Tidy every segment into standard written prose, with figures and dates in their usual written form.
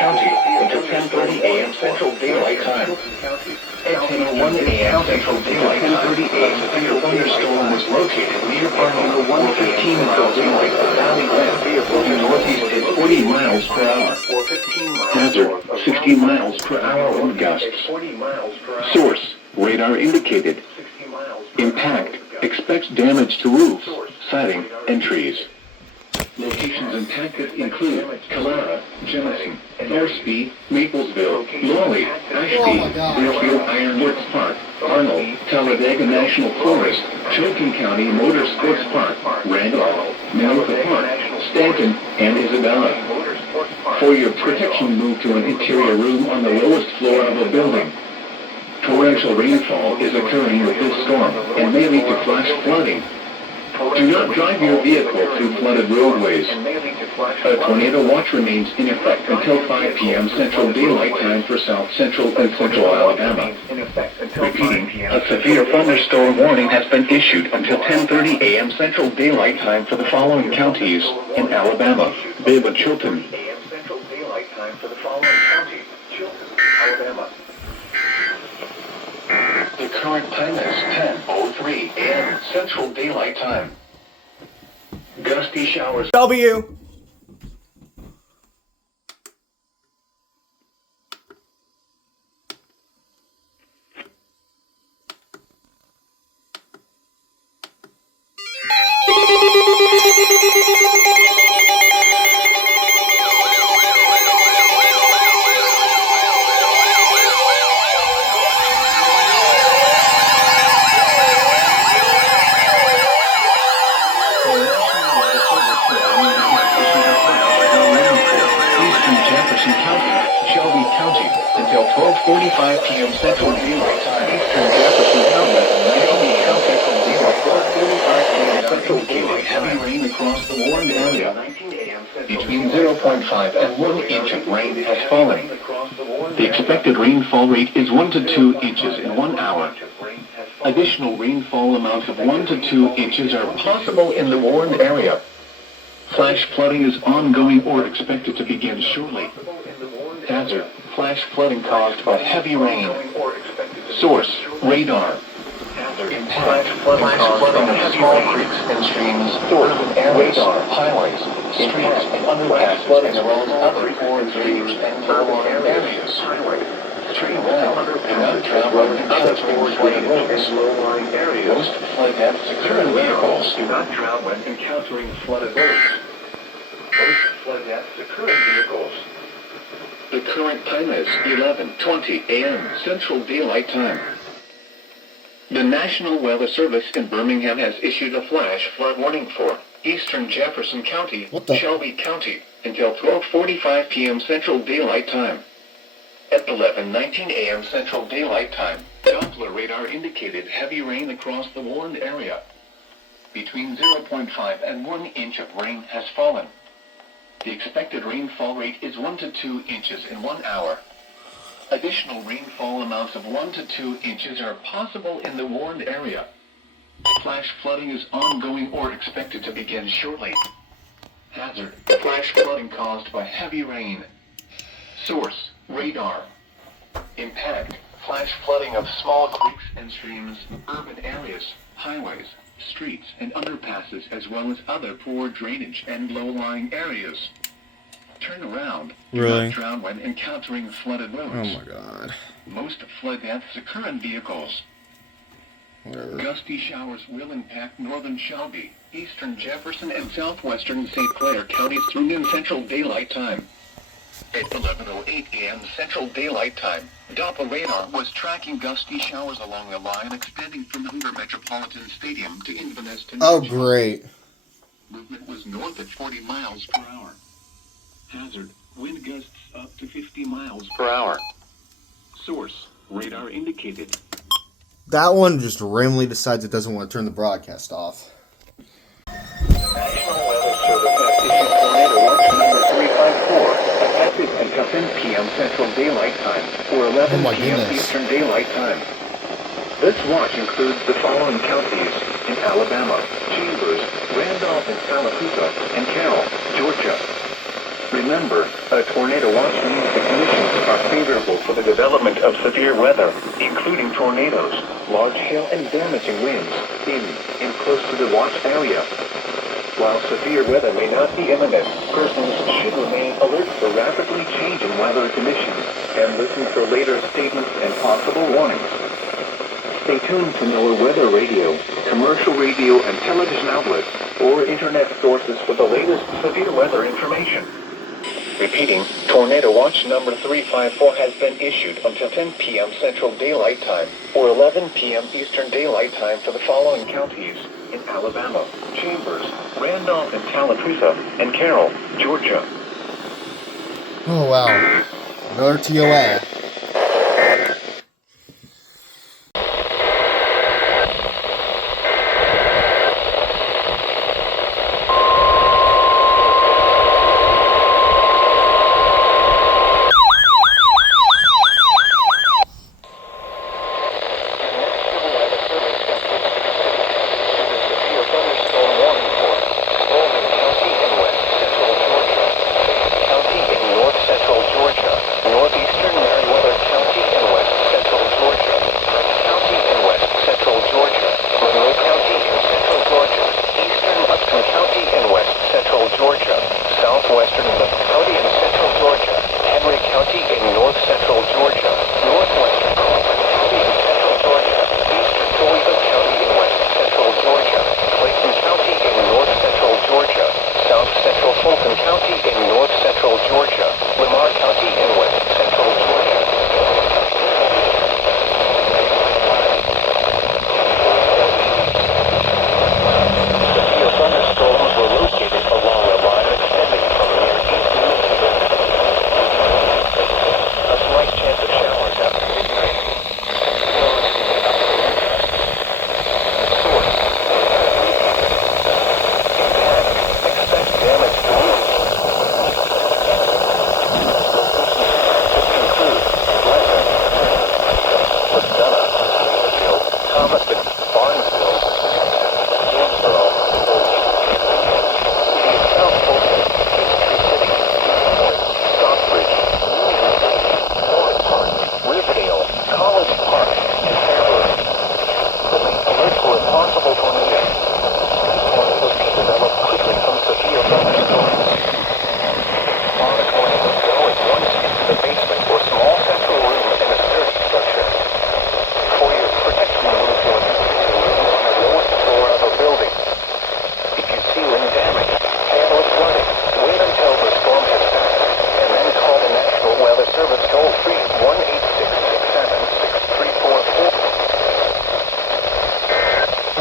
County until 10:30 a.m. Central Daylight Time. At 10:01 a.m. Central Daylight Time, a severe thunderstorm was located near Barnum, 115 miles north of Valley Wind, moving northeast at 40 miles per hour. Hazard, 60 miles per hour wind gusts. Source, radar indicated. Impact, expects damage to roofs, siding, and trees. Locations impacted include Calera, Jennison, Thorsby, Maplesville, Lawley, Ashby, Deerfield Ironworks Park, Arnold, Talladega National Forest, Chokin County Motorsports Park, Randolph, Minooka Park, Stanton, and Isabella. For your protection, move to an interior room on the lowest floor of a building. Torrential rainfall is occurring with this storm and may lead to flash flooding. Do not drive your vehicle through flooded roadways. A tornado watch remains in effect until 5 p.m. Central Daylight Time for South Central and Central Alabama. Repeating, a severe thunderstorm warning has been issued until 10:30 a.m. Central Daylight Time for the following counties in Alabama: Bibb and Chilton. The current time is 10:03 a.m. Central Daylight Time. Gusty showers. W. Jefferson County, Shelby County, until 12:45 p.m. Central Daylight Time. Eastern Jefferson County, Shelby County, from 12:45 p.m. Central Daylight. Heavy rain across the warned area. Between 0.5 and 1 inch of rain has fallen. The expected rainfall rate is 1 to 2 inches in 1 hour. Additional rainfall amounts of 1 to 2 inches are possible in the warned area. Flash flooding is ongoing or expected to begin shortly. Hazard, flash flooding caused by heavy rain. Source, radar. Impact, flash flooding of small creeks and streams, urban areas, highways, streets, and underpasses, as well as other poor streams and low-lying areas. Turn around, do not travel encountering flooded roads. Most flood deaths occur in vehicles. Do not drown when encountering flooded roads. Most flood deaths occur in vehicles. The current time is 11:20 a.m. Central Daylight Time. The National Weather Service in Birmingham has issued a flash flood warning for Eastern Jefferson County, Shelby County, until 12:45 p.m. Central Daylight Time. At 11:19 a.m. Central Daylight Time, Doppler radar indicated heavy rain across the warned area. Between 0.5 and 1 inch of rain has fallen. The expected rainfall rate is 1 to 2 inches in 1 hour. Additional rainfall amounts of 1 to 2 inches are possible in the warned area. Flash flooding is ongoing or expected to begin shortly. Hazard, flash flooding caused by heavy rain. Source, radar. Impact, flash flooding of small creeks and streams, urban areas, highways, streets, and underpasses, as well as other poor drainage and low-lying areas. Turn around. Do not drown when encountering flooded roads. Oh my god. Most flood deaths occur in vehicles. Whatever. Gusty showers will impact northern Shelby, eastern Jefferson, and southwestern St. Clair counties through noon Central Daylight Time. At 11:08 a.m. Central Daylight Time, Doppler radar was tracking gusty showers along the line extending from Hoover Metropolitan Stadium to Inverness to Oh, great. Movement was north at 40 miles per hour. Hazard, wind gusts up to 50 miles per hour. Source, radar indicated. That one just randomly decides it doesn't want to turn the broadcast off. National Weather Service has issued tornado watch number 354, effective until 10 p.m. Central Daylight Time, or 11 p.m. Eastern Daylight Time. This watch includes the following counties in Alabama: Chambers, Randolph and Salapuca, and Carroll, Georgia. Remember, a tornado watch means the conditions are favorable for the development of severe weather, including tornadoes, large hail and damaging winds, in and close to the watch area. While severe weather may not be imminent, persons should remain alert for rapidly changing weather conditions and listen for later statements and possible warnings. Stay tuned to NOAA Weather Radio, commercial radio and television outlets, or internet sources for the latest severe weather information. Repeating, Tornado Watch number 354 has been issued until 10 p.m. Central Daylight Time, or 11 p.m. Eastern Daylight Time for the following counties in Alabama: Chambers, Randolph and Tallapoosa, and Carroll, Georgia. Oh, wow. Another TOA.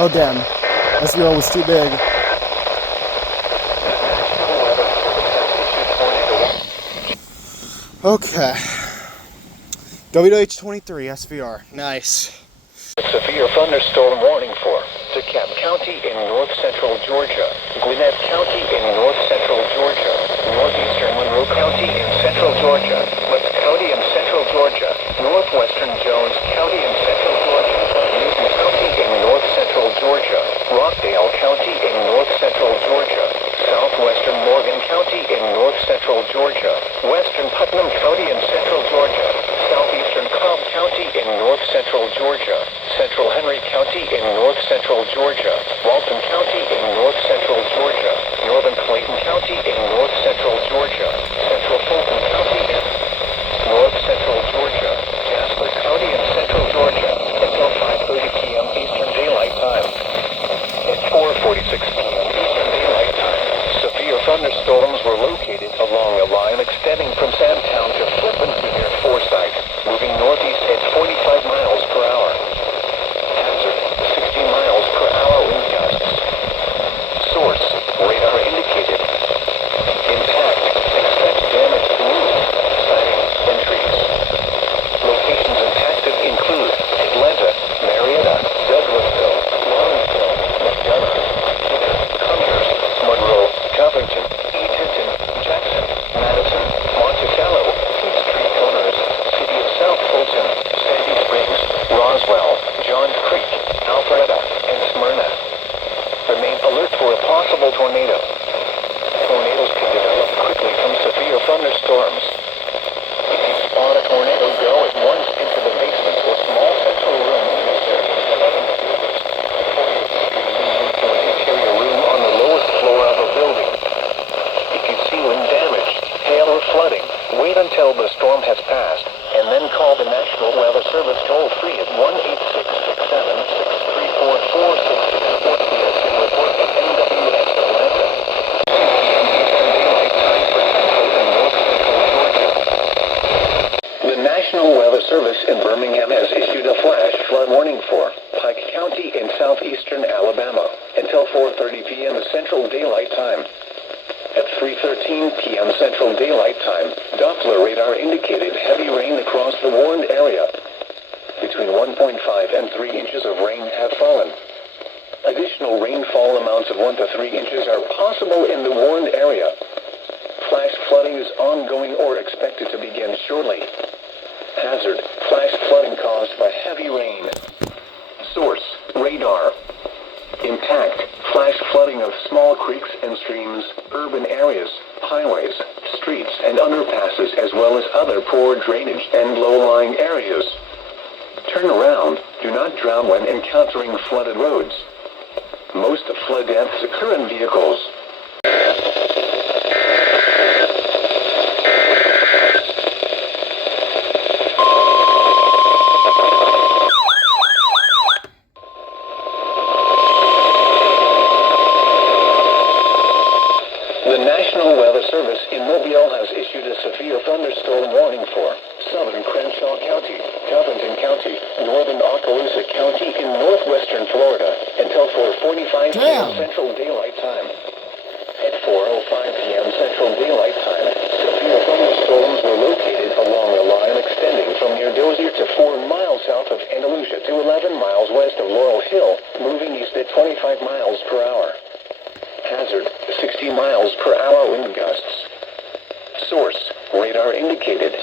Oh damn, SVR was too big. Okay. WH23 SVR, nice. Severe thunderstorm warning for DeKalb County in north central Georgia, Gwinnett County in north central Georgia, northeastern Monroe County in central Georgia, Webb County in central Georgia, northwestern Jones County in central Georgia, Newton County in north central Georgia, Rockdale County in north central Georgia, southwestern Morgan County in north central Georgia, western Putnam County in central Georgia, southeastern Cobb County in north central Georgia, central Henry County in north central Georgia, Walton County in north central Georgia, northern Clayton County in north central Georgia, central Fulton County in north central Georgia, Jasper County in central Georgia, until 5:30 p.m. Eastern Daylight Time. At 4:46 p.m. Eastern Daylight Time, severe thunderstorms were located along a line extending from Sandtown to Flippin to near Forsyth, moving northeast at 45 miles per hour. Hazard, 60 miles per hour wind gusts. Source, radar indicated. Impact, expect damage to roof, siding, and trees. Locations impacted include Atlanta, Marietta, Douglasville, Lawrenceville, McDonough, Conyers, Monroe, Covington, Eatonton, Jackson, Madison, Monticello, Fleet Street Corners, City of South Fulton, Sandy Springs, Roswell, Johns Creek, Alpharetta, and Smyrna. Remain alert for a possible tornado. Tornadoes can develop quickly from severe service toll-free at 1-866-7-634-4664 PSC report at NWS Atlanta. The National Weather Service in Birmingham has issued a flash flood warning for Pike County in southeastern Alabama until 4:30 p.m. Central Daylight Time. At 3:13 p.m. Central Daylight Time, Doppler radar indicated heavy rain across the warned area. Between 1.5 and 3 inches of rain have fallen. Additional rainfall amounts of 1 to 3 inches are possible in the warned area. Flash flooding is ongoing or expected to begin shortly. Hazard: flash flooding caused by heavy rain. Source: radar. Impact: flash flooding of small creeks and streams, urban areas, highways, streets and underpasses, as well as other poor drainage and low-lying areas. Turn around. Do not drown when encountering flooded roads. Most flood deaths occur in vehicles. The National Weather Service in Mobile has issued a severe thunderstorm warning for southern Crenshaw County, Covington County, northern Okaloosa County in northwestern Florida until 4:45 p.m. Central Daylight Time. At 4:05 p.m. Central Daylight Time, severe thunderstorms were located along a line extending from near Dozier to 4 miles south of Andalusia to 11 miles west of Laurel Hill, moving east at 25 miles per hour. Hazard: 60 miles per hour wind gusts. Source: radar indicated.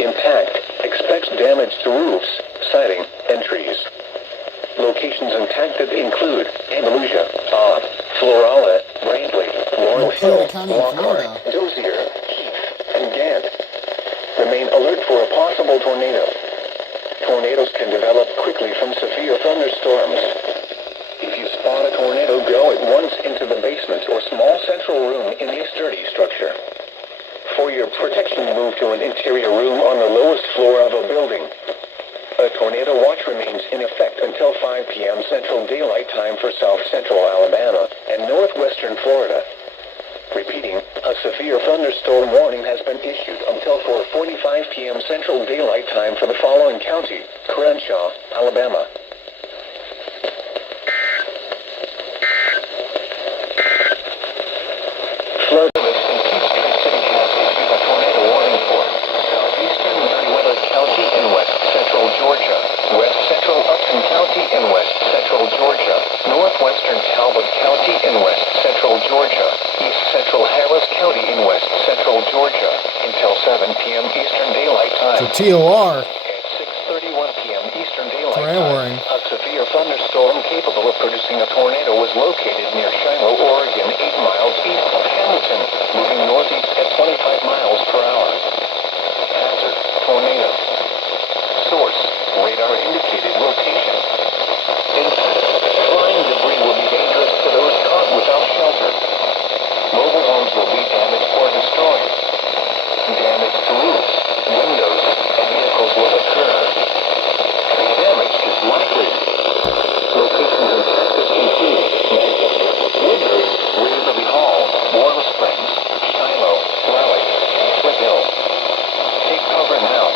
Impact: expects damage to roofs, siding, and trees. Locations impacted include Andalusia, Todd, Florala, Brantley, Laurel Hill, Lockhart, Dozier, Heath, and Gant. Remain alert for a possible tornado. Tornadoes can develop quickly from severe thunderstorms. If you spot a tornado, go at once into the basement or small central room in a sturdy structure. For your protection, move to an interior room on the lowest floor of a building. A tornado watch remains in effect until 5 p.m. Central Daylight Time for South Central Alabama and northwestern Florida. Repeating, a severe thunderstorm warning has been issued until 4:45 p.m. Central Daylight Time for the following county: Crenshaw, Alabama. Flood service in Peachtree City has issued a tornado warning for southeastern Meriwether County in west central Georgia, west central Upton County in west central Georgia, northwestern Talbot County in west central Georgia, east central Harris County in west central Georgia, until 7 p.m. Eastern Daylight Time. So TOR. At 6:31 p.m. Eastern Daylight Tornado Time, a severe thunderstorm capable of producing a tornado was located near Shiloh, Oregon, 8 miles east of Hamilton, moving northeast at 25 miles per hour. Hazard: tornado. Source: radar indicated location. Impact: flying debris will be dangerous to those caught without shelter. Mobile homes will be damaged or destroyed. Damage to roofs, windows, and vehicles will occur. Tree damage is likely. Locations impacted include Manchester, Woodbury, Waverly Hall, Warm Springs, Shiloh, Raleigh, and Flint Hill. Take cover now.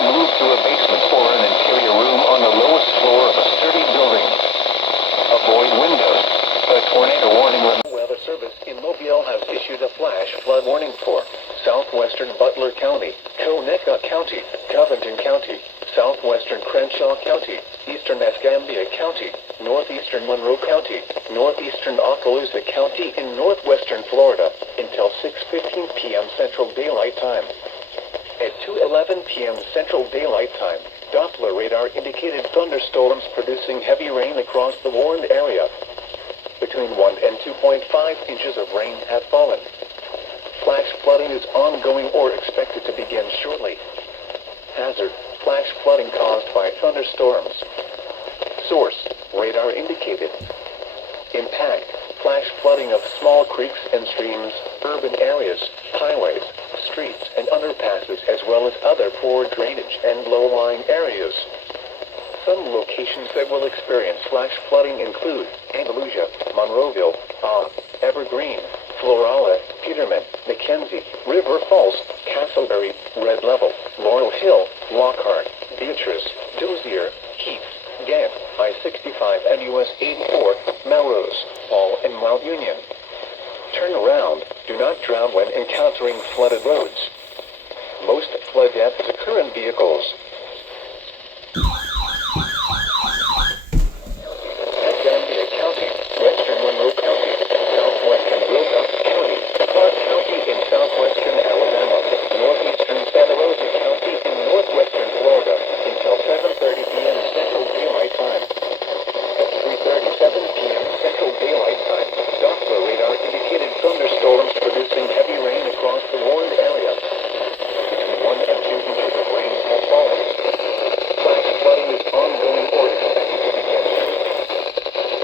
Move to a basement or an interior room on the lowest floor of a sturdy building. Avoid windows. A tornado warning. Weather Service in Mobile has issued a flash flood warning for southwestern Butler County, Conecuh County, Covington County, southwestern Crenshaw County, eastern Escambia County, northeastern Monroe County, northeastern Okaloosa County in northwestern Florida until 6:15 p.m. Central Daylight Time. At 2:11 p.m. Central Daylight Time, Doppler radar indicated thunderstorms producing heavy rain across the warned area. Between 1 and 2.5 inches of rain have fallen. Flash flooding is ongoing or expected to begin shortly. Hazard: flash flooding caused by thunderstorms. Source: radar indicated. Impact: flash flooding of small creeks and streams, urban areas, highways, streets, and underpasses, as well as other poor drainage and low-lying areas. Some locations that will experience flash flooding include Andalusia, Monroeville, Evergreen, Florala, Peterman, Mackenzie, River Falls, Castleberry, Red Level, Laurel Hill, Lockhart, Beatrice, Dozier, Heath, Ghent, I-65 and US 84, Melrose, Paul, and Mount Union. Turn around. Do not drown when encountering flooded roads. Most flood deaths occur in vehicles. At Gambia County, Western Monroe County, Southwestern Wilcox County, Clark County in southwestern Alabama, northeastern Santa Rosa County in northwestern Florida, until 7:30 p.m. Central Daylight Time. At 3:37 p.m. Central Daylight Time, Doppler radar indicated thunderstorms producing heavy rain across the warned area. Between 1 and 2 inches of rain has fallen. Flash flooding is ongoing or expected to begin.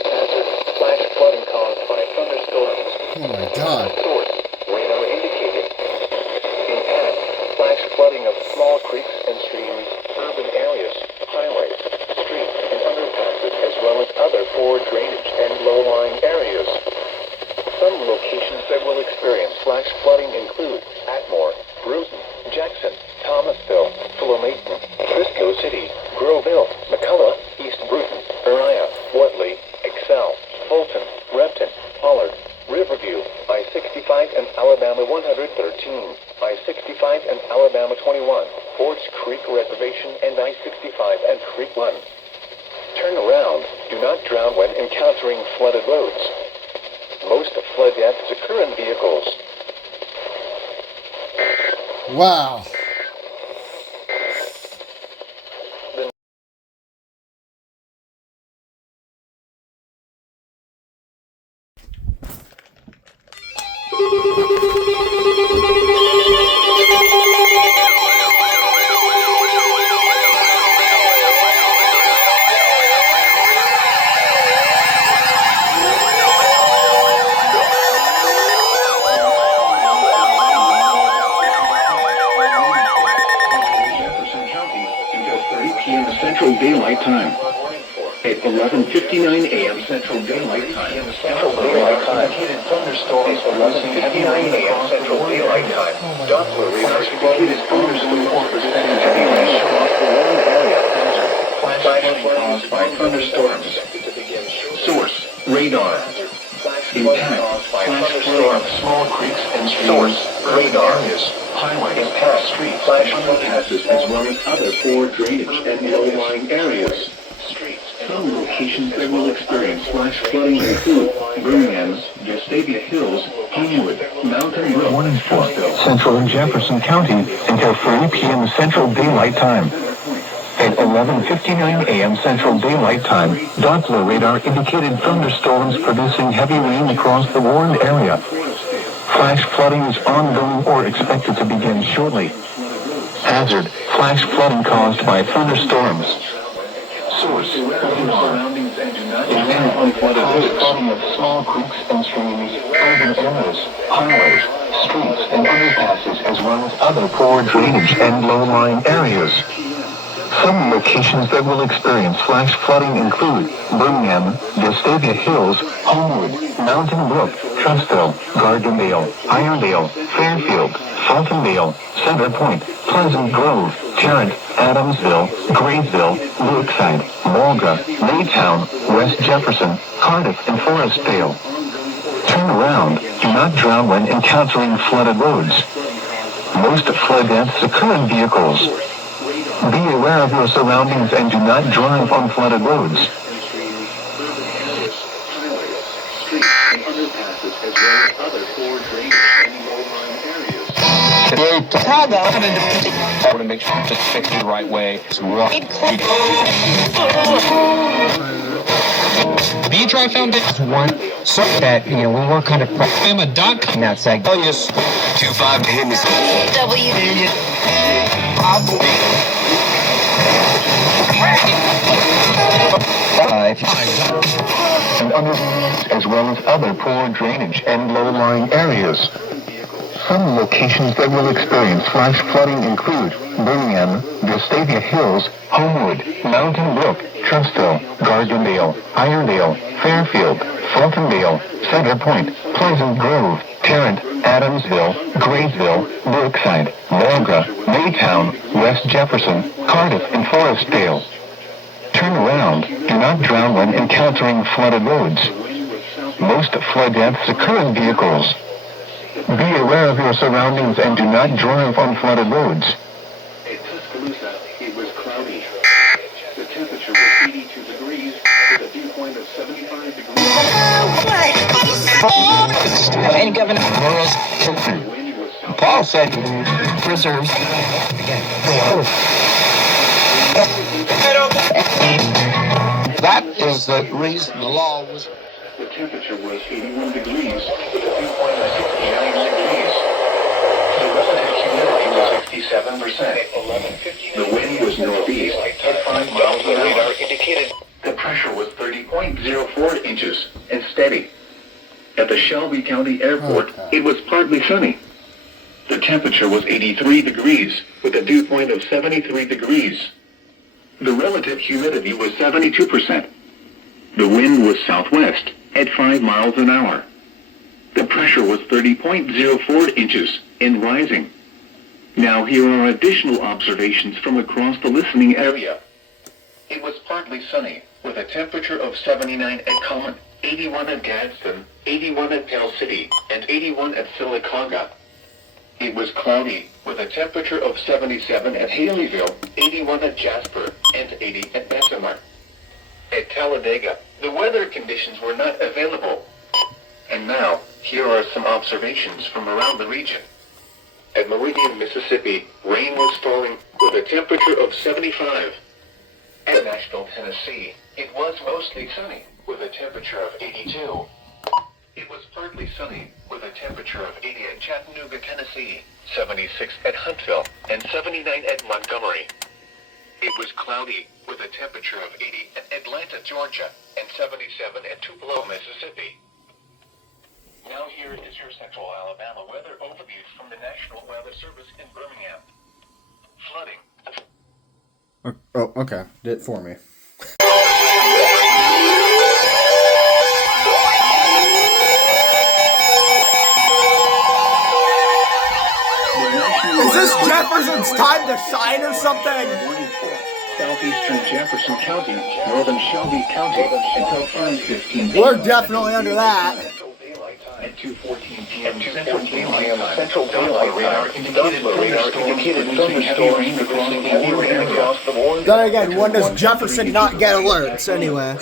Hazard: flash flooding caused by thunderstorms. Oh my god. Source: radar indicated. Impact: flash flooding of small creeks and streams, urban areas, highways, streets, and underpasses, as well as other poor drainage and low-lying areas. Some locations that will experience flash flooding include Atmore, Bruton, Jackson, Thomasville, Philomaton, Frisco City, Groveville, McCullough, East Bruton, Uriah, Woodley, Excel, Fulton, Repton, Pollard, Riverview, I-65 and Alabama 113, I-65 and Alabama 21, Forge Creek Reservation and I-65 and Creek 1. Turn around. Do not drown when encountering flooded roads. Most flood deaths occur in vehicles. Wow. Central Daylight Time. At 11:59 a.m. Central Daylight Time. Central Daylight Time. Thunderstorms producing heavy rain a.m. Central Daylight Time. Doppler radar indicated thunderstorms producing heavy rain across the warned area. Flash flooding caused by thunderstorms. Source: radar. Impact: flash flooding of small creeks and streams, urban areas, highways, streets, flash underpasses, as well as other poor drainage and low-lying areas. Some locations that will experience flash flooding include Birmingham, Vestavia Hills, Homewood, Mountain Brook, Warrensville, Central and Jefferson County until 3 p.m. Central Daylight Time. At 11:59 a.m. Central Daylight Time, Doppler radar indicated thunderstorms producing heavy rain across the warned area. Flash flooding is ongoing or expected to begin shortly. Hazard: flash flooding caused by thunderstorms. Source: surroundings and do not depend on flooded roads. Flooding of small creeks and streams, urban areas, highways, streets, and underpasses, as well as other poor drainage and low-lying areas. Some locations that will experience flash flooding include Birmingham, Vestavia Hills, Homewood, Mountain Brook, Trussville, Gardendale, Irondale, Fairfield, Fultondale, Center Point, Pleasant Grove, Tarrant, Adamsville, Grayville, Lakeside, Mulga, Maytown, West Jefferson, Cardiff, and Forestdale. Turn around. Do not drown when encountering flooded roads. Most flood deaths occur in vehicles. Be aware of your surroundings and do not drive on flooded roads. I want to make sure it's just fixed the right way. It's rough. B-Drive Foundation one so that we work kind of Bama.com that segment. Oh yes. 25 to him is W. life. And under, as well as other poor drainage and low-lying areas. Some locations that will experience flash flooding include Birmingham, Vestavia Hills, Homewood, Mountain Brook, Trustville, Gardendale, Irondale, Fairfield, Fultondale, Cedar Point, Pleasant Grove, Tarrant, Adamsville, Graysville, Brookside, Morga, Maytown, West Jefferson, Cardiff, and Forestdale. Turn around. Do not drown when encountering flooded roads. Most flood deaths occur in vehicles. Be aware of your surroundings and do not drive on flooded roads. At Tuscaloosa, it was cloudy. The temperature was 82 degrees with a dew point of 75 degrees. And Governor Morris, Paul said, reserves. That is the reason the law was. The temperature was 81 degrees with a dew point of 69 degrees. The relative humidity was 67%. The wind was northeast at 5 miles an hour. The pressure was 30.04 inches and steady. At the Shelby County Airport, it was partly sunny. The temperature was 83 degrees with a dew point of 73 degrees. The relative humidity was 72%. The wind was southwest at 5 miles an hour. The pressure was 30.04 inches and rising. Now here are additional observations from across the listening area. It was partly sunny with a temperature of 79 at Common, 81 at Gadsden, 81 at Pell City, and 81 at Sylacauga. It was cloudy with a temperature of 77 at Haleyville, 81 at Jasper, and 80 at Bessemer. At Talladega, the weather conditions were not available. And now, here are some observations from around the region. At Meridian, Mississippi, rain was falling with a temperature of 75. At Nashville, Tennessee, it was mostly sunny with a temperature of 82. It was partly sunny with a temperature of 80 at Chattanooga, Tennessee, 76 at Huntsville, and 79 at Montgomery. It was cloudy with a temperature of 80 at Atlanta, Georgia, and 77 at Tupelo, Mississippi. Now here is your Central Alabama weather overview from the National Weather Service in Birmingham. Flooding. Oh, okay. Did it for me. Is this Jefferson's time to shine or something? Southeastern Jefferson County, northern Shelby County, until 5:15. We're definitely under that. At 2:14 p.m. Central Daylight Radar indicated thunderstorms across the board. Then again, when does Jefferson not get alerts anyway?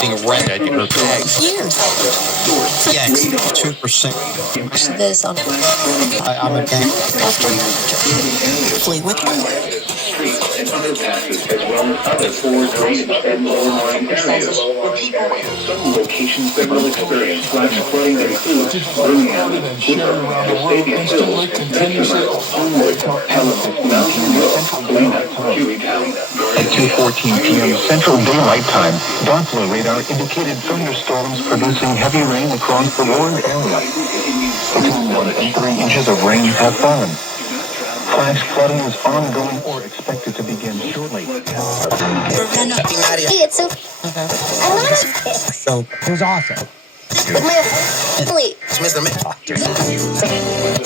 Being red, I think yeah, 2%. This on I'm a gang. Fleetwood. Streets and underpasses, as well as other poor drainage and low-lying areas. Some locations that will experience flash flooding include Birmingham, Winter, Vestavia Hills, Bessemer, Homewood, Pelham, Mountain Brook, Helena, Hueytown. At 2:14 p.m. Central Daylight Time, Doppler radar indicated thunderstorms producing heavy rain across the warned area. Between 1 and 3 inches of rain have fallen. Flash flooding is ongoing or expected to begin shortly. Hey, it's so. I love it. So, who's awesome? With my family.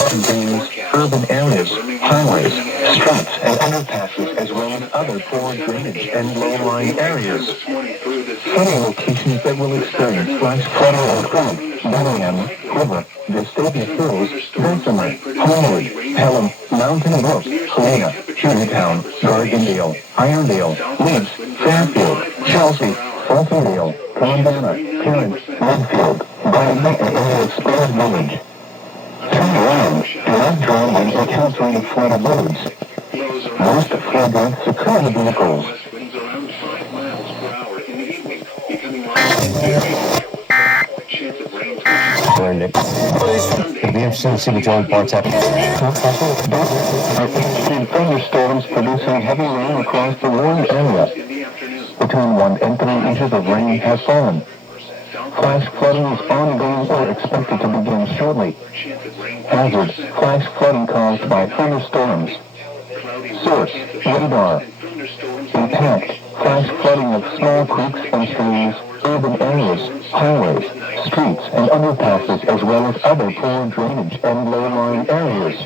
Contains urban areas, highways, streets, and underpasses, as well as other poor drainage and low-lying areas. Some locations that will experience flash flooding include Birmingham, River, Vestavia Hills, Bessemer, Homewood, Pelham, Mountain Brook, Helena, Hueytown, Gardendale, Irondale, Leeds, Fairfield, Chelsea, Fultondale, Columbiana, Tarrant, Redfield, Bradley, and Inwood Spurs Village. Turn around, do not drive when encountering flooded roads. Most flood deaths occur in vehicles. Winds around 5 miles per hour in the evening, becoming light. Chance of rain. We have some superjoint parts happening. Thunderstorms producing heavy rain across the warned area. Between 1 and 3 inches of rain has fallen. Flash flooding is ongoing or expected to begin shortly. Hazard, flash flooding caused by thunderstorms. Source, radar. Impact, flash flooding of small creeks and streams, urban areas, highways, streets, and underpasses, as well as other poor drainage and low-lying areas.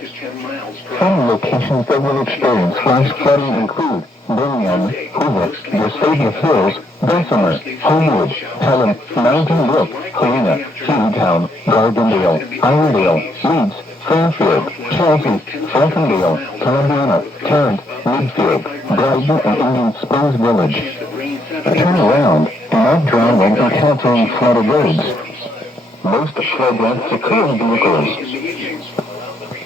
Some locations that will experience flash flooding include Birmingham, Hoover, Vestavia Hills, Bessemer, Homewood, Helen, Mountain Brook, Helena, Hueytown, Gardendale, Irondale, Leeds, Fairfield, Chelsea, Frankendale, Columbiana, Tarrant, Midfield, Brighton, and Indian Springs Village. Turn around, not drown when encountering flooded roads. Most flood deaths occur in vehicles.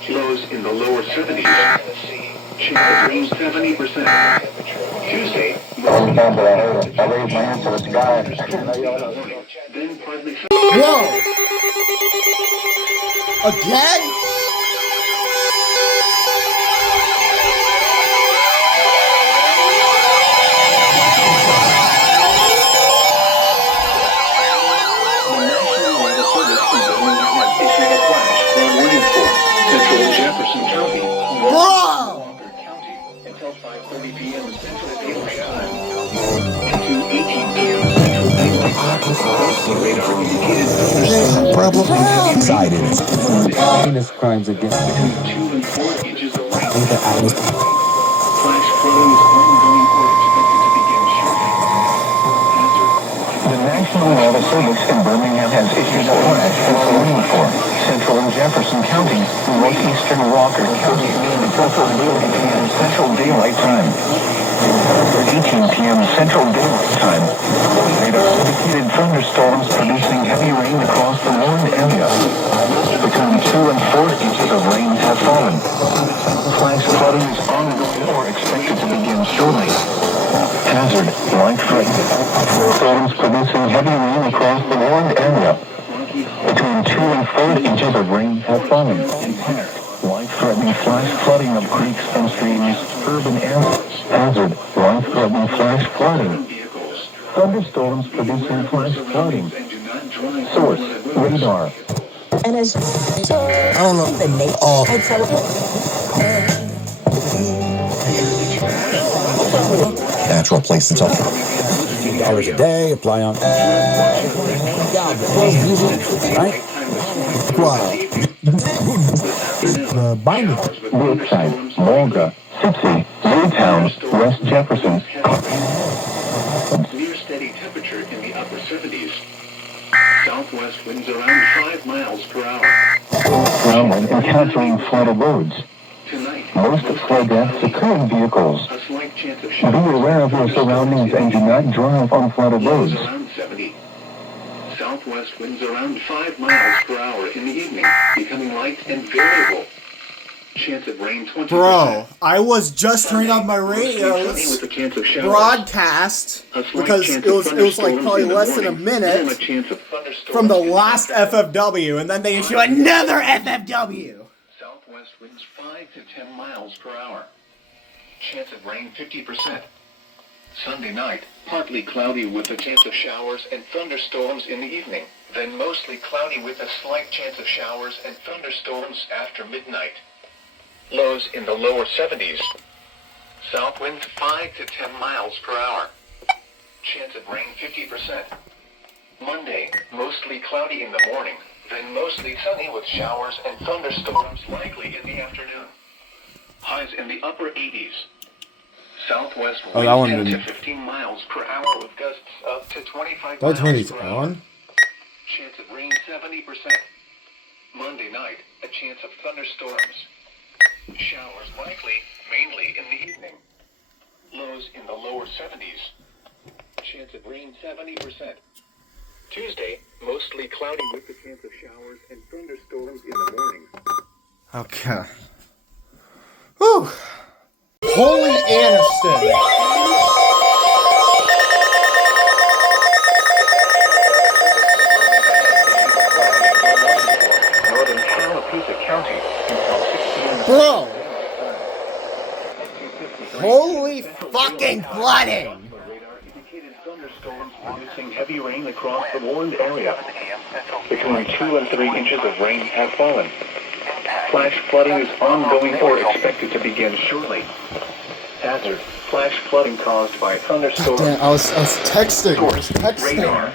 Lows in the lower 70s. Chance of rain 70%. Tuesday. I raised my hand to the sky. Then partly. Whoa! Again? Central and Jefferson County, North Bro! Walker County, until 5:30 p.m. Central Daylight Time. Into 18 p.m. Central Daylight Time. Radar indicated thunderstorms. Problem excited. Heinous crimes against between 2 and 4 inches of rain. the Flash flooding is ongoing or expected to begin shortly. The National Weather Service in Birmingham has issued a flash warning for Central and Jefferson County, northeastern Walker County, Central Daylight Time. 18 p.m. Central Daylight Time. Radar indicated thunderstorms producing heavy rain across the warned area. Between 2 and 4 inches of rain have fallen. Flash flooding is ongoing or expected to begin shortly. Hazard, life threatening. Storms producing heavy rain across the warned area. Between 2 and 4 inches of rain have fallen. Life-threatening flash flooding of creeks and streams, urban areas. Hazard, life-threatening flash flooding. Thunderstorms producing flash flooding. Source, radar. And as I don't know. the nature. Oh. Natural place to talk. $15 a day, apply on. Right? Wow. Binding. Brookside, Volga, Sipsey, Newtown, West Jefferson. Near steady temperature in the upper 70s. Southwest winds around 5 miles per hour. Ground when encountering flooded roads. Tonight, Most flood deaths occur in vehicles. a slight chance of Be showers. aware of your surroundings and do not drive on flooded Lows roads. around 70. Southwest winds around 5 miles per hour in the evening, becoming light and variable. Chance of rain 20%. Bro, I was just turning on my Mostly sunny with radios a chance of showers. broadcast A slight because chance it of was like thunderstorms probably in the less than a morning, and a minute chance of thunderstorms from the in last FFW, and then they issue another FFW. Southwest winds 5 to 10 miles per hour. Chance of rain 50%. Sunday night, partly cloudy with a chance of showers and thunderstorms in the evening. Then mostly cloudy with a slight chance of showers and thunderstorms after midnight. Lows in the lower 70s. South winds 5 to 10 miles per hour. Chance of rain 50%. Monday, mostly cloudy in the morning, then mostly sunny with showers and thunderstorms likely in the afternoon. Highs in the upper 80s. Southwest Oh, that one winds 10 to didn't- 15 miles per hour with gusts up to 25 Don't turn miles these per hour. on. Chance of rain 70%. Monday night, a chance of thunderstorms. Showers likely, mainly in the evening. Lows in the lower 70s. Chance of rain 70%. Tuesday, mostly cloudy with the chance of showers and thunderstorms in the morning. Okay. Whew. Holy Aniston. County until 6 p.m. Bro! Holy fucking flooding! Indicated thunderstorms producing heavy rain across the warned area. Between 2 and 3 inches of rain have fallen. Flash flooding is ongoing or expected to begin shortly. Hazard: flash flooding caused by thunderstorms. Damn, I was texting. Source: radar.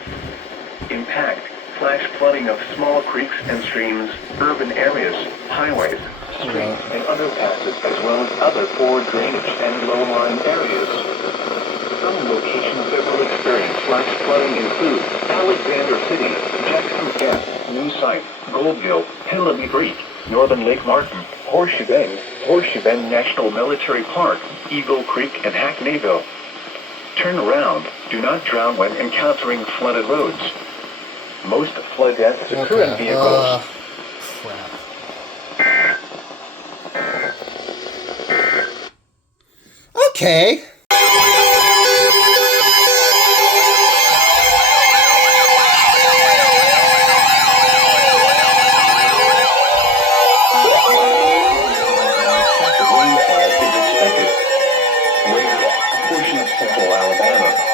Impact: flash flooding of small creeks and streams, urban areas, highways, streets, and underpasses, as well as other poor drainage and low-lying areas. Some locations that will experience flash flooding include Alexander City, Jackson Gap, New Site, Goldville, Penelope Creek, Northern Lake Martin, Horseshoe Bend National Military Park, Eagle Creek, and Hackneyville. Turn around. Do not drown when encountering flooded roads. Most flood deaths occur in vehicles. Crap. Okay.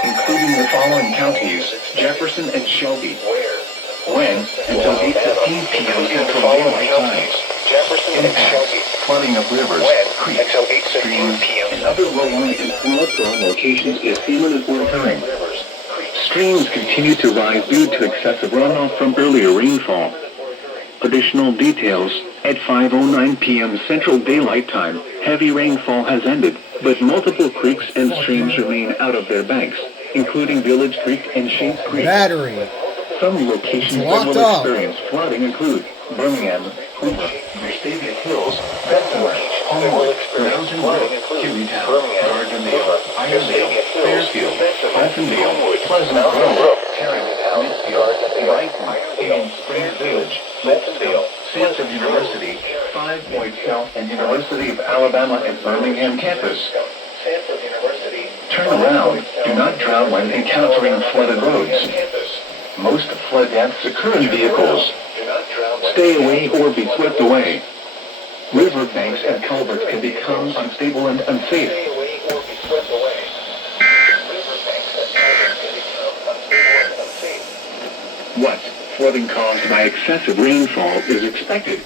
Including the following counties: Jefferson and Shelby. When? Until 8:15 p.m. Central Daylight Time. Impact: flooding of rivers, creeks, streams, and other low-lying and flood-prone locations is imminent or occurring. Streams continue to rise due to excessive runoff from earlier rainfall. Additional details: at 5:09 p.m. Central Daylight Time, heavy rainfall has ended, but multiple creeks and streams remain out of their banks, including Village Creek and Shades Creek. Battery. Some locations that will experience flooding include Birmingham, Hoover, Vestavia Hills, Bessemer, Homewood, Mountain Brook, Hueytown, Gardendale, Irondale, Fairfield, Alphendale, Pleasant Grove, Tarrant, Smithfield, Brighton, and Springs Village, Lipsdale, Stanford University, 5 Point South, and University of Alabama at Birmingham campus. Turn around. Do not drown when encountering flooded roads. Most flood deaths occur in vehicles. Stay away or be swept away. River banks and culverts can become unstable and unsafe. What? Flooding caused by excessive rainfall is expected.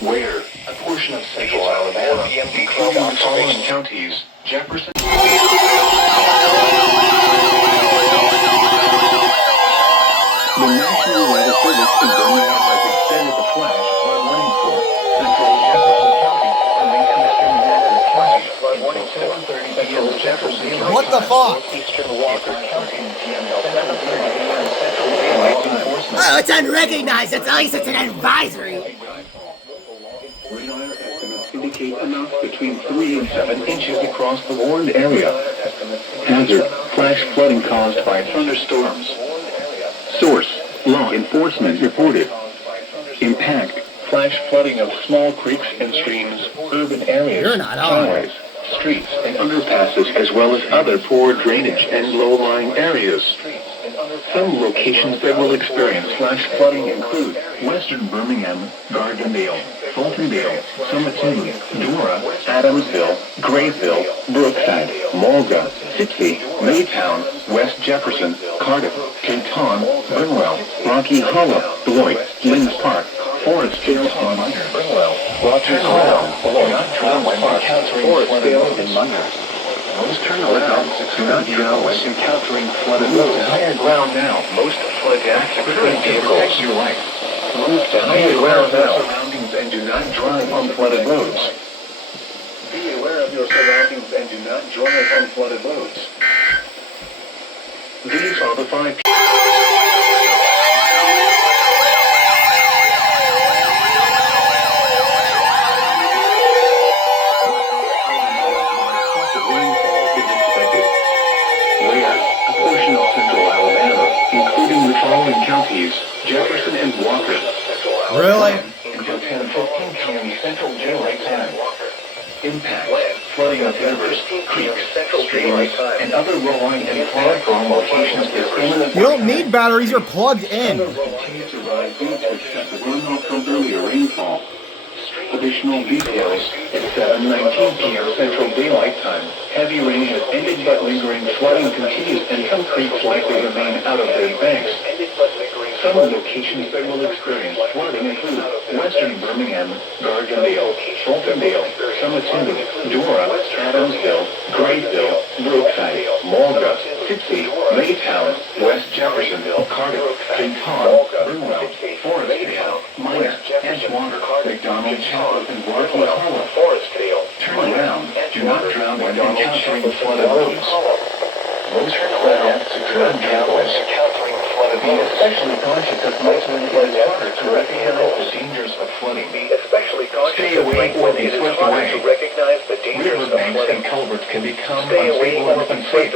Where? A portion of central Alabama, including the following counties: Jefferson. The National Weather Service in Birmingham has extended the flash flood warning for central Jefferson County and Lincoln Walker County until 7:30 p.m. Jefferson County. What the fuck? Eastern Walker County until 7:30 p.m. Central Daylight Enforcement. Oh, it's unrecognized. It's at least it's an advisory. Radar estimates indicate amounts between 3 and 7 inches across the warned area. Hazard: flash flooding caused by thunderstorms. Source: law enforcement reported. Impact: flash flooding of small creeks and streams, urban areas, You're not on. highways, streets, and underpasses, as well as other poor drainage and low-lying areas. Some locations that will experience flash flooding include western Birmingham, Gardendale, Fultondale, Somerton, Dora, Adamsville, Grayville, Brookside, Mulga, Tipsy, Maytown, West Jefferson, Cardiff, Canton, Burnwell, Rocky Hollow, Beloit, Linds Park, Forestville, and Munger. Rocky Hollow, Beloit, Tremont Park, Forestville, and Munger. Most turn around. Do not drown when encountering flooded roads. To higher ground now. Most flood deaths occur in vehicles. Protect your life. Move to higher ground now. Surroundings and do not drive on flooded roads. Be aware of your surroundings and do not drive on flooded roads. These are the 5. Counties, Jefferson and Walker. Really? Until 10:15 p.m. Central Daylight Time. Impact: flooding of rivers, creeks, streams, and other low-lying and flood-prone locations is imminent. You don't need batteries, you're plugged in. Continue to rise due to excessive runoff from earlier rainfall. Additional details at 7:19 p.m. Central Daylight Time. Heavy rain has ended, but lingering flooding continues, and some creeks likely remain out of their banks. Some locations that will experience flooding include Western Birmingham, Gardendale, Fultondale, Sumitomo, Dora, Adamsville, Grayville, Brookside, Mulga, Tipsy, Maytown, West Jeffersonville, Carter, St. Paul, Brunwell, Forestdale, Minor, Edgewater, McDonald, Chapel, and Bartlett Hollow. Turn around. Do not drown when encountering flooded roads. Most require secure travelers. Be especially cautious as motoring it is harder to recognize the dangers of flooding. Stay away when they swift away. Riverbanks and culverts can become unstable and unsafe.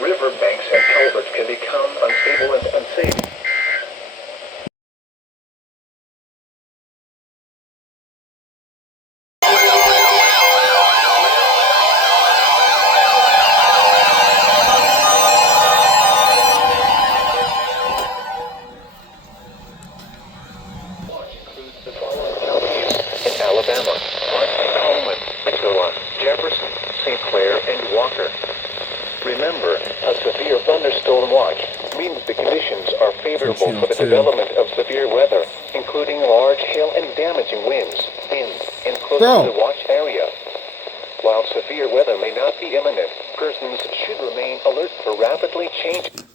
Riverbanks and culverts can become unstable and unsafe. The following counties in Alabama: Montgomery, Missoula, Jefferson, St. Clair, and Walker. Remember, a severe thunderstorm watch means the conditions are favorable for the development of severe weather, including large hail and damaging winds in and close to the watch area. While severe weather may not be imminent, persons should remain alert for rapidly changing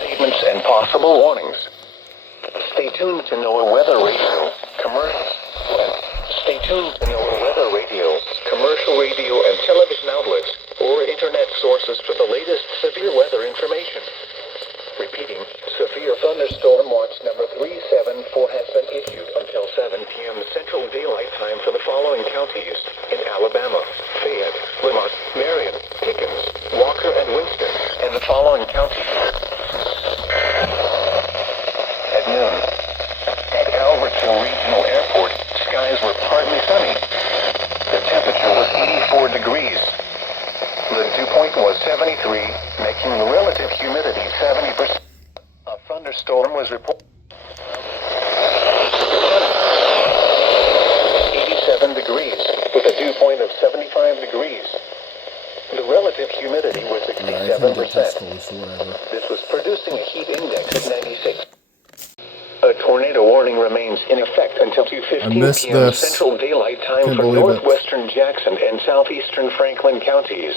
statements and possible warnings. Stay tuned to NOAA Weather Radio, commercial radio and television outlets, or internet sources for the latest severe weather information. Repeating, severe thunderstorm watch number 374 has been issued until 7 p.m. Central Daylight Time for the following counties in Alabama: Fayette, Lamont, Marion, Pickens, Walker, and Winston, and the following counties. At noon, at Albertville Regional Airport, skies were partly sunny. The temperature was 84 degrees. The dew point was 73, making the relative humidity 70%. A thunderstorm was reported. 87 degrees, with a dew point of 75 degrees. The relative humidity was 67%. This was producing a heat index of 96. A tornado warning remains in effect until 2:15 p.m. Central Daylight Time for northwestern Jackson and southeastern Franklin counties.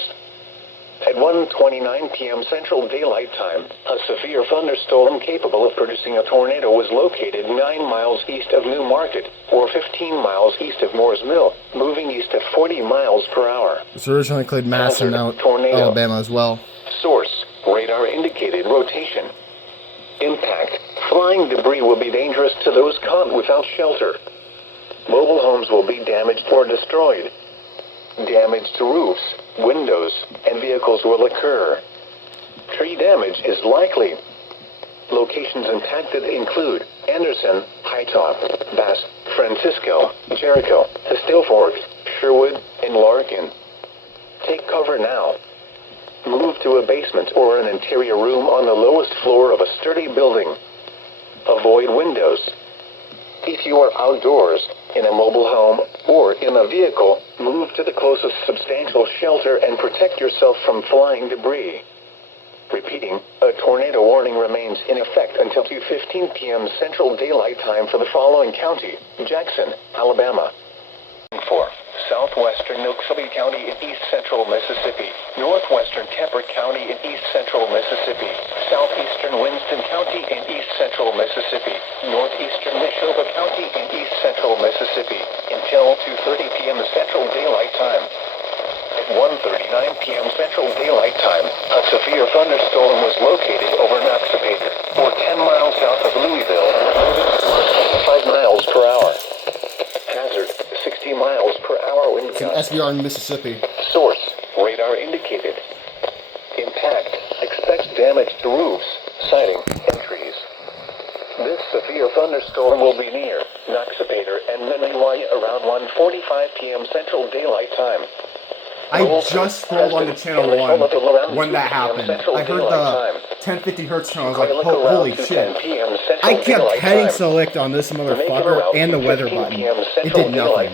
At 1:29 p.m. Central Daylight Time, a severe thunderstorm capable of producing a tornado was located 9 miles east of New Market, or 15 miles east of Moore's Mill, moving east at 40 miles per hour. It's originally called Madison, Alabama as well. Source: radar indicated rotation. Impact: flying debris will be dangerous to those caught without shelter. Mobile homes will be damaged or destroyed. Damage to roofs, windows, and vehicles will occur. Tree damage is likely. Locations impacted include Anderson, Hightop, Bass, Francisco, Jericho, Still Forks, Sherwood, and Larkin. Take cover now. Move to a basement or an interior room on the lowest floor of a sturdy building. Avoid windows. If you are outdoors, in a mobile home, or in a vehicle, move to the closest substantial shelter and protect yourself from flying debris. Repeating, a tornado warning remains in effect until 2:15 p.m. Central Daylight Time for the following county: Jackson, Alabama. 4. Southwestern Noxubee County in east central Mississippi, northwestern Kemper County in east central Mississippi, southeastern Winston County in east central Mississippi, northeastern Neshoba County in east central Mississippi, until 2:30 p.m. Central Daylight Time. At 1:39 p.m. Central Daylight Time, a severe thunderstorm was located over Noxubee, or 10 miles south of Louisville, moving 5 miles per hour. Hazard: 60 miles per hour wind gusts. SBR in Mississippi. Source: radar indicated. Impact: expect damage to roofs, siding, and trees. This severe thunderstorm will be near Noxapater and Miniwaya around 1:45 p.m. Central Daylight Time. I just scrolled on the channel 1 when that happened. I heard the 1050 hertz channel. I was like, holy shit. I kept heading select on this motherfucker and the weather button. It did nothing.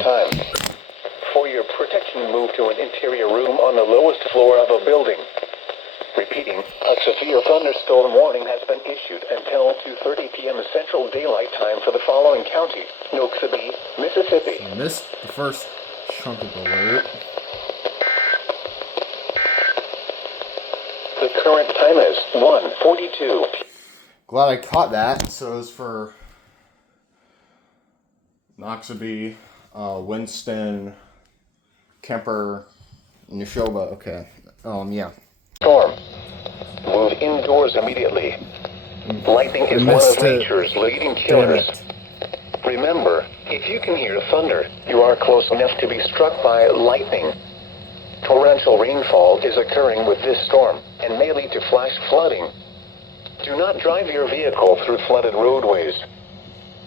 For your protection, move to an interior room on the lowest floor of a building. Repeating, a severe thunderstorm warning has been issued until 2:30 p.m. Central Daylight Time for the following counties: Noxubee, Mississippi. I missed the first chunk of the alert. The current time is 1:42. Glad I caught that. So it was for Noxubee, Winston, Kemper, Neshoba. Okay. Yeah. Storm. Move indoors immediately. Lightning is one of nature's leading killers. Remember, if you can hear thunder, you are close enough to be struck by lightning. Torrential rainfall is occurring with this storm and may lead to flash flooding. Do not drive your vehicle through flooded roadways.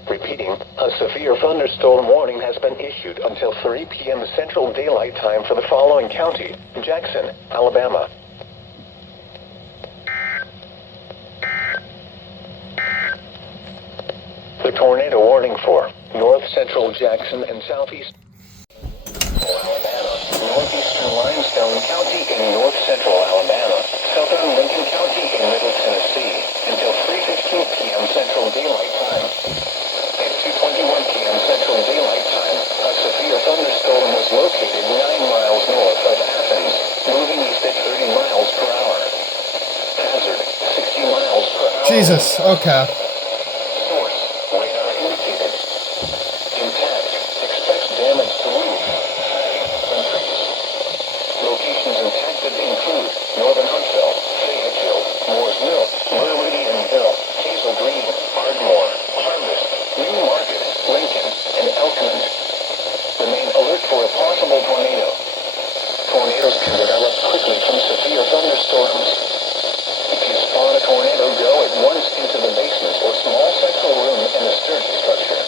Repeating, a severe thunderstorm warning has been issued until 3 p.m. Central Daylight Time for the following county: Jackson, Alabama. The tornado warning for north central Jackson and southeast Alabama, northeastern Limestone County in north central Alabama, southern Lincoln County in middle Tennessee, until 3:15 p.m. Central Daylight Time. At 2:21 p.m. Central Daylight Time, a severe thunderstorm was located 9 miles north of Athens, moving east at 30 miles per hour. Hazard, 60 miles per hour. Jesus, okay. Source, radar indicated. Impact, expects damage to roof, siding, and trees. Locations impacted include Northern Huntsville, Fayetteville, Moores Mill, Meridianville, Hazel Green, Ardmore, Harvest, New Market, Lincoln, and Elkmont. Remain alert for a possible tornado. Tornadoes can develop quickly from severe thunderstorms. If you spot a tornado, go at once into the basement or small central room in the sturdy structure.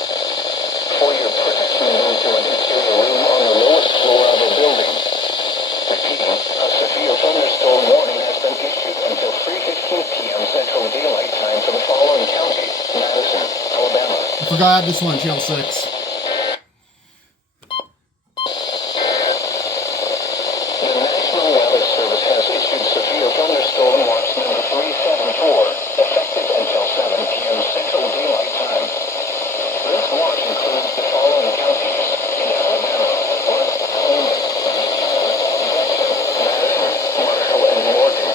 For your protection, move to an interior room on the lowest floor of a building. Repeating, a severe thunderstorm warning has been issued until 3:15 p.m. Central Daylight Time for the following county: Madison, Alabama. I forgot this one, Channel 6. The National Weather Service has issued severe thunderstorm watch number 374, effective until 7 p.m. Central Daylight Time. This watch includes the following counties in Alabama: Coleman, Jackson, Madison, Marshall, and Morgan.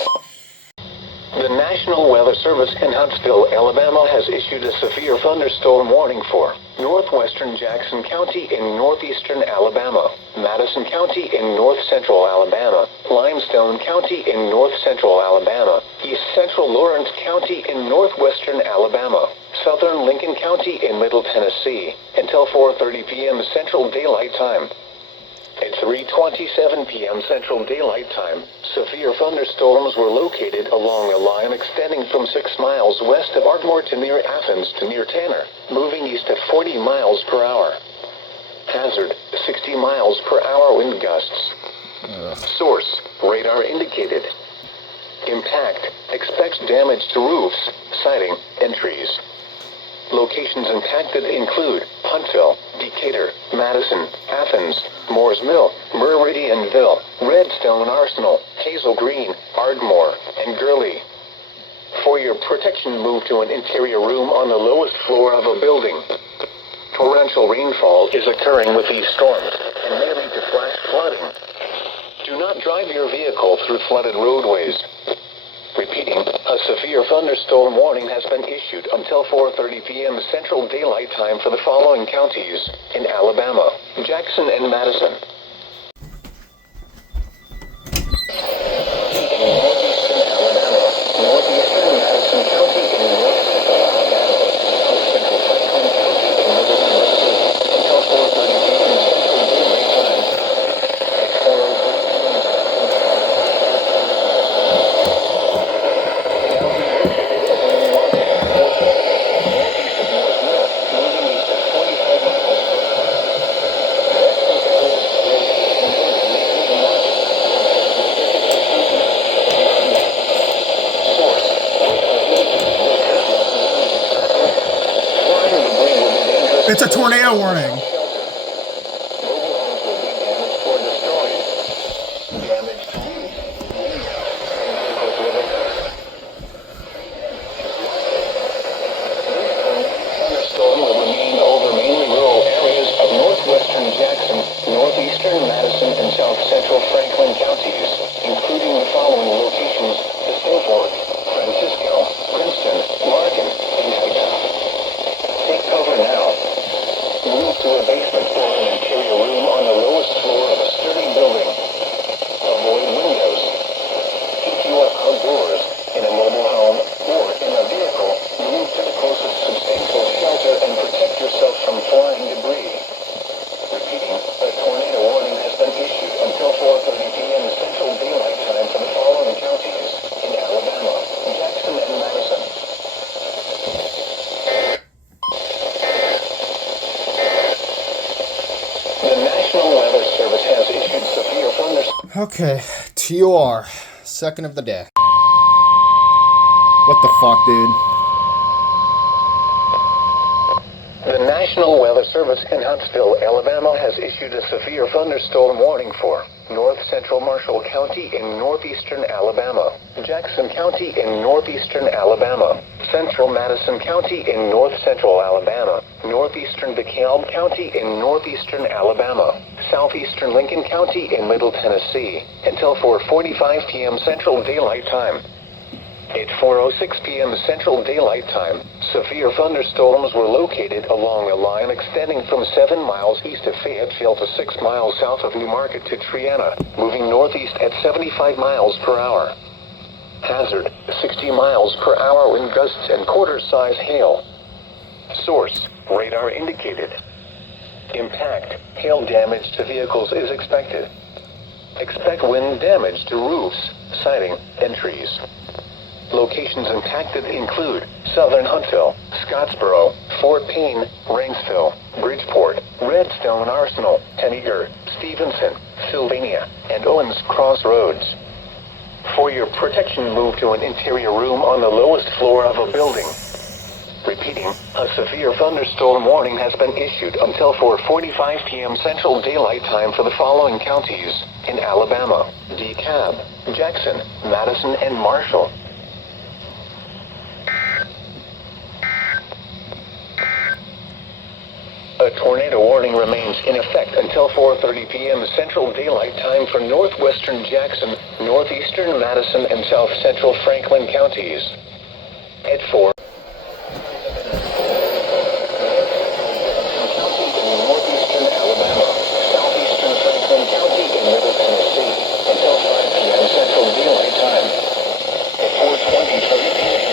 The National Weather Service in Huntsville, Alabama has issued a severe thunderstorm warning for northwestern Jackson County in northeastern Alabama, Madison County in north central Alabama, Limestone County in north central Alabama, east central Lawrence County in northwestern Alabama, southern Lincoln County in middle Tennessee, until 4:30 p.m. Central Daylight Time. At 3:27 p.m. Central Daylight Time, severe thunderstorms were located along a line extending from 6 miles west of Ardmore to near Athens to near Tanner, moving east at 40 miles per hour. Hazard, 60 miles per hour wind gusts. Source, radar indicated. Impact, expects damage to roofs, siding, and trees. Locations impacted include Huntsville, Decatur, Madison, Athens, Moores Mill, Meridianville, Redstone Arsenal, Hazel Green, Ardmore, and Gurley. For your protection, move to an interior room on the lowest floor of a building. Torrential rainfall is occurring with these storms and may lead to flash flooding. Do not drive your vehicle through flooded roadways. Repeating, a severe thunderstorm warning has been issued until 4:30 p.m. Central Daylight Time for the following counties in Alabama: Jackson and Madison. In northeastern Alabama, northeastern Madison County in north central Alabama, south central Franklin County in middle Tennessee, until 4:30 p.m. Central Daylight Time. At 4:03 p.m. It's a tornado warning. Mobile homes will be damaged or destroyed. Damage to roofs, windows, and vehicles will occur. This thunderstorm will remain over mainly rural areas of northwestern Jackson, northeastern Madison, and south central Franklin counties, including the following locations: DeSoto, Francisco, Princeton, Larkin, and Hightop. Take cover now. Move to a basement or an interior room on the lowest floor of a sturdy building. Avoid windows. If you are outdoors, in a mobile home, or in a vehicle, move to the closest substantial shelter and protect yourself from flying debris. Repeating, a tornado warning has been issued until 4:30 p.m. Central Daylight Time for the following counties in Alabama, Jackson, and Madison. The National Weather Service has issued severe thunderstorms. Okay, TOR, second of the day. What the fuck, dude? The National Weather Service in Huntsville, Alabama has issued a severe thunderstorm warning for North Central Marshall County in northeastern Alabama, Jackson County in northeastern Alabama, Central Madison County in north central Alabama, northeastern DeKalb County in northeastern Alabama, southeastern Lincoln County in Middle Tennessee, until 4:45 p.m. Central Daylight Time. At 4:06 p.m. Central Daylight Time, severe thunderstorms were located along a line extending from 7 miles east of Fayetteville to 6 miles south of New Market to Triana, moving northeast at 75 miles per hour. Hazard, 60 miles per hour wind gusts and quarter-size hail. Source, radar indicated. Impact, hail damage to vehicles is expected. Expect wind damage to roofs, siding, and trees. Locations impacted include Southern Huntsville, Scottsboro, Fort Payne, Rainsville, Bridgeport, Redstone Arsenal, Henniger, Stevenson, Sylvania, and Owens Crossroads. For your protection, move to an interior room on the lowest floor of a building. Repeating, a severe thunderstorm warning has been issued until 4:45 p.m. Central Daylight Time for the following counties in Alabama: DeKalb, Jackson, Madison, and Marshall. A tornado warning remains in effect until 4:30 p.m. Central Daylight Time for northwestern Jackson, northeastern Madison, and south central Franklin counties. At 4. Northeastern Alabama, southeastern Franklin County, and Middle Tennessee, until 5 p.m. Central Daylight Time. At 4:20 p.m.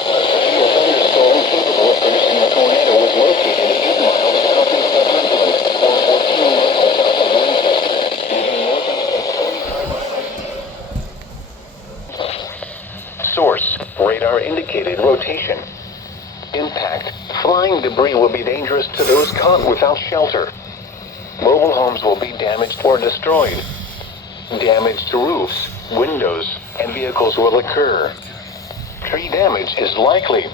A severe thunderstorm capable of producing a tornado was located 8 miles southeast of Franklin, or 14 miles south of Winchester, moving northeast at 25 miles. Source, radar indicated rotation. Impact, flying debris will be dangerous to those caught without shelter. Mobile homes will be damaged or destroyed. Damage to roofs, windows, and vehicles will occur. Tree damage is likely.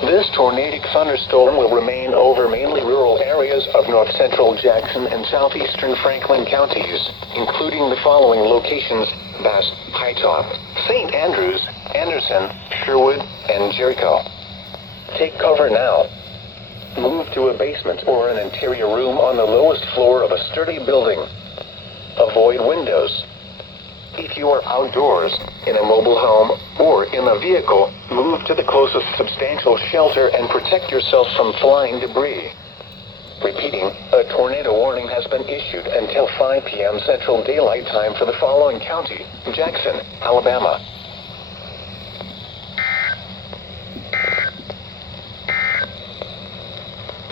This tornadic thunderstorm will remain over mainly rural areas of north central Jackson and southeastern Franklin counties, including the following locations: Bass, Hightop, St. Andrews, Anderson, Sherwood, and Jericho. Take cover now. Move to a basement or an interior room on the lowest floor of a sturdy building. Avoid windows. If you are outdoors, in a mobile home, or in a vehicle, move to the closest substantial shelter and protect yourself from flying debris. Repeating, a tornado warning has been issued until 5 p.m. Central Daylight Time for the following county: Jackson, Alabama.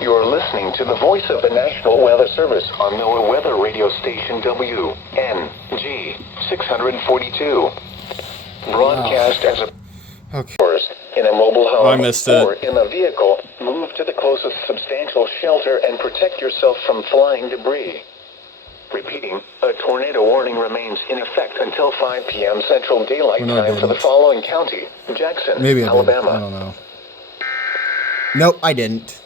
You're listening to the voice of the National Weather Service on NOAA Weather Radio Station WNG 642. Broadcast as a in a mobile home I missed it. or in a vehicle, move to the closest substantial shelter and protect yourself from flying debris. Repeating, a tornado warning remains in effect until 5 p.m. Central Daylight No, I Time for the didn't. following county: Jackson, Maybe I did. Alabama. I don't know. Nope, I didn't.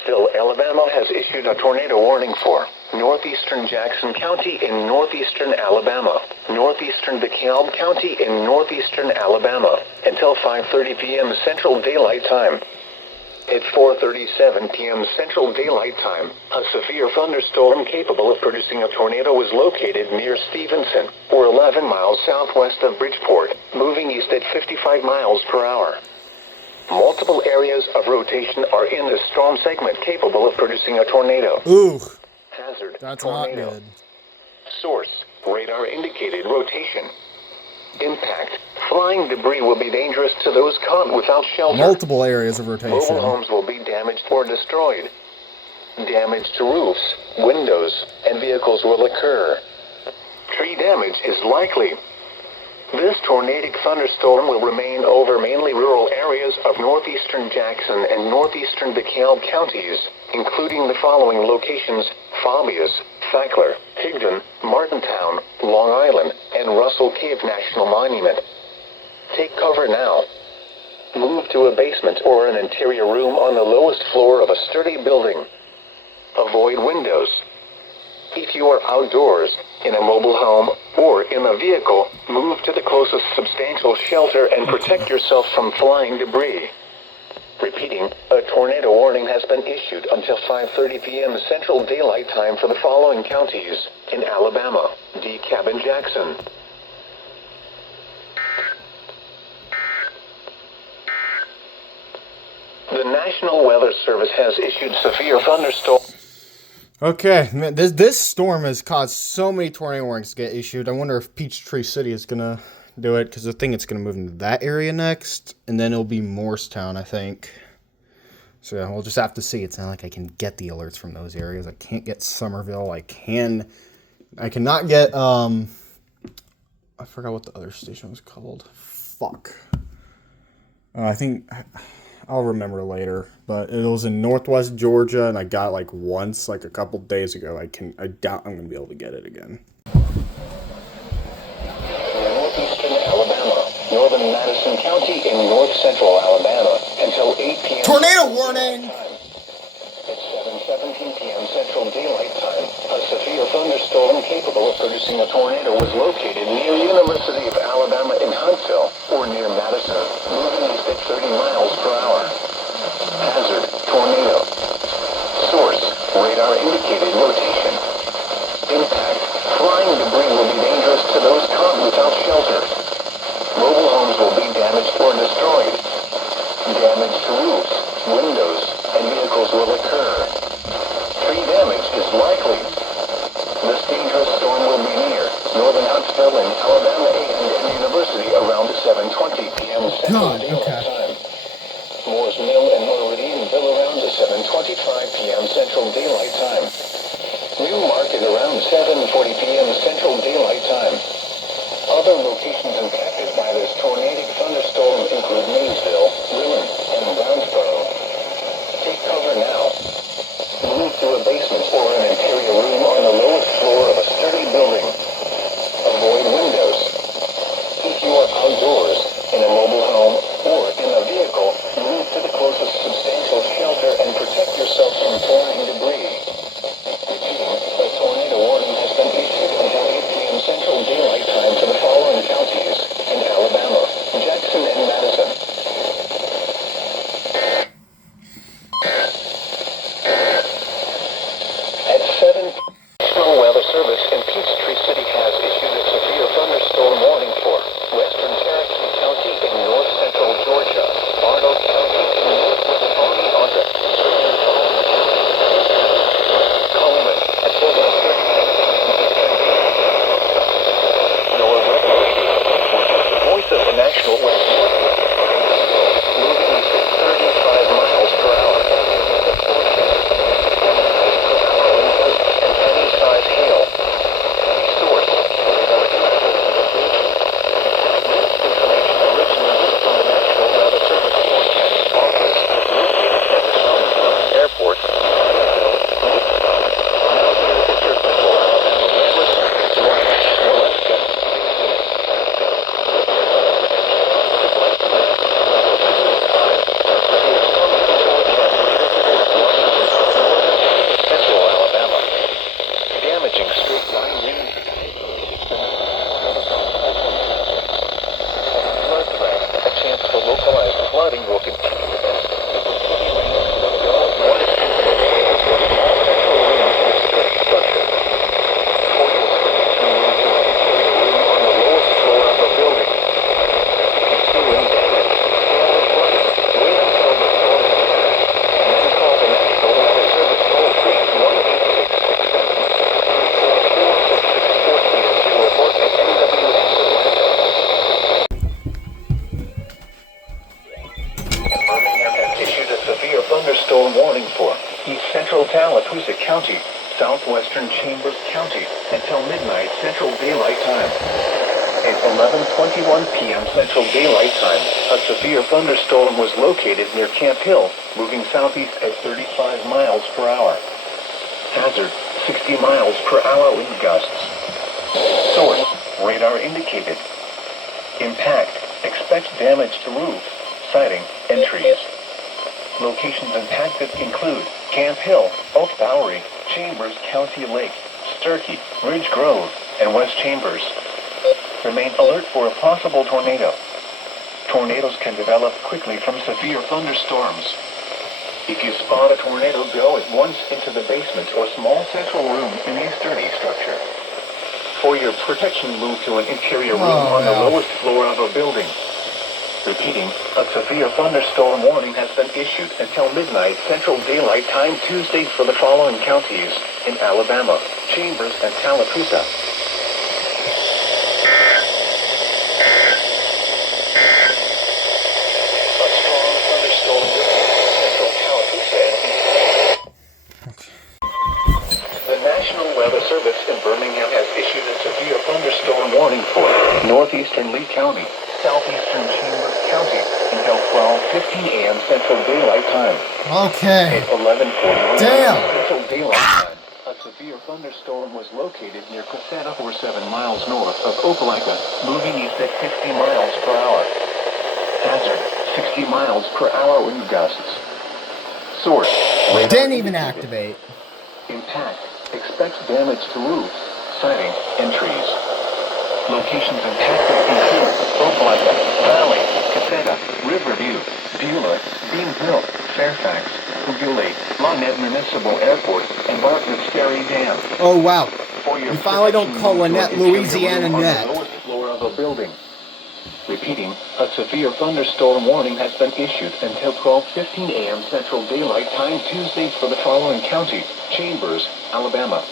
Huntsville, Alabama has issued a tornado warning for northeastern Jackson County in northeastern Alabama, northeastern DeKalb County in northeastern Alabama, until 5:30 p.m. Central Daylight Time. At 4:37 p.m. Central Daylight Time, a severe thunderstorm capable of producing a tornado was located near Stevenson, or 11 miles southwest of Bridgeport, moving east at 55 miles per hour. Multiple areas of rotation are in the storm segment capable of producing a tornado. Ooh, Hazard, that's tornado. not good. Source, radar indicated rotation. Impact, flying debris will be dangerous to those caught without shelter. Multiple areas of rotation. Mobile homes will be damaged or destroyed. Damage to roofs, windows, and vehicles will occur. Tree damage is likely. This tornadic thunderstorm will remain over mainly rural areas of northeastern Jackson and northeastern DeKalb counties, including the following locations: Fabius, Thackler, Higdon, Martintown, Long Island, and Russell Cave National Monument. Take cover now. Move to a basement or an interior room on the lowest floor of a sturdy building. Avoid windows. If you are outdoors, in a mobile home, or in a vehicle, move to the closest substantial shelter and protect yourself from flying debris. Repeating, a tornado warning has been issued until 5:30 p.m. Central Daylight Time for the following counties in Alabama: DeKalb and Jackson. The National Weather Service has issued severe thunderstorm. Okay, man, this storm has caused so many tornado warnings to get issued. I wonder if Peachtree City is gonna do it, because I think it's gonna move into that area next, and then it'll be Morristown, I think. So yeah, we'll just have to see. It's not like I can get the alerts from those areas. I can't get Somerville. I cannot get I forgot what the other station was called. Fuck. I think I'll remember later, but it was in Northwest Georgia, and I got it like once, like a couple days ago. I doubt I'm gonna be able to get it again. Northeastern Alabama, northern Madison County in north central Alabama, until 8 p.m. Tornado warning! At 7:17 p.m. Central Daylight Time, a severe thunderstorm capable of producing a tornado was located near University of Alabama in Huntsville, or near Madison, moving east at 30 miles per hour. Hazard, tornado. Source, radar indicated rotation. Impact, flying debris will be dangerous to those caught without shelter. Mobile homes will be damaged or destroyed. Damage to roofs, windows, and vehicles will occur. Tree damage is likely. This dangerous storm will be near northern Huntsville and Alabama A&M University around 7:20 p.m. Central Daylight Time. Moore's Mill and Meridianville around 7:25 p.m. Central Daylight Time. New Market around 7:40 p.m. Central Daylight Time. Other locations impacted by this tornadic thunderstorm include Maysville, Rimmer, and Brownsboro. Take cover now. Move to a basement or an interior room on the lowest floor of a sturdy building. Avoid windows. If you are outdoors, in a mobile home, or in a vehicle, move to the closest substantial shelter and protect yourself from flying debris. Repeating, a tornado warning has been issued until 8 p.m. Central Daylight Time for the following counties in Alabama: Jackson and Madison. East Central Tallapoosa County, Southwestern Chambers County, until midnight Central Daylight Time. At 11:21 p.m. Central Daylight Time, a severe thunderstorm was located near Camp Hill, moving southeast at 35 miles per hour. Hazard, 60 miles per hour wind gusts. Source, radar indicated. Impact, expect damage to roof, siding, and trees. Locations impacted include Camp Hill, Oak Bowery, Chambers County Lake, Sturkey, Ridge Grove, and West Chambers. Remain alert for a possible tornado. Tornadoes can develop quickly from severe thunderstorms. If you spot a tornado, go at once into the basement or small central room in a sturdy structure. For your protection, move to an interior room on the lowest floor of a building. Repeating, a severe thunderstorm warning has been issued until midnight Central Daylight Time Tuesday for the following counties in Alabama, Chambers, and Tallapoosa. A strong thunderstorm warning Central Tallapoosa and the National Weather Service in Birmingham has issued a severe thunderstorm warning for northeastern Lee County, southeastern Chambers County, until 12:15 a.m. Central Daylight Time. Okay. At 11:41 Damn. Central Daylight Time, a severe thunderstorm was located near Cossada, 7 miles north of Opelika, moving east at 60 miles per hour. Hazard, 60 miles per hour wind gusts. Source, radar Didn't even indicated. activate. Impact, expect damage to roofs, siding, and trees. Locations impacted include Opelika, Valley, Cossada, Riverview, Beulah, Bean Hill, Fairfax, Goulet, Lynette Municipal Airport, and Bartlett's Ferry Dam. Oh, wow. For your You finally don't protection, call move to Lynette an interior Louisiana room on Net. the lowest floor of a building. Repeating, a severe thunderstorm warning has been issued until 12:15 a.m. Central Daylight Time Tuesday for the following county, Chambers, Alabama,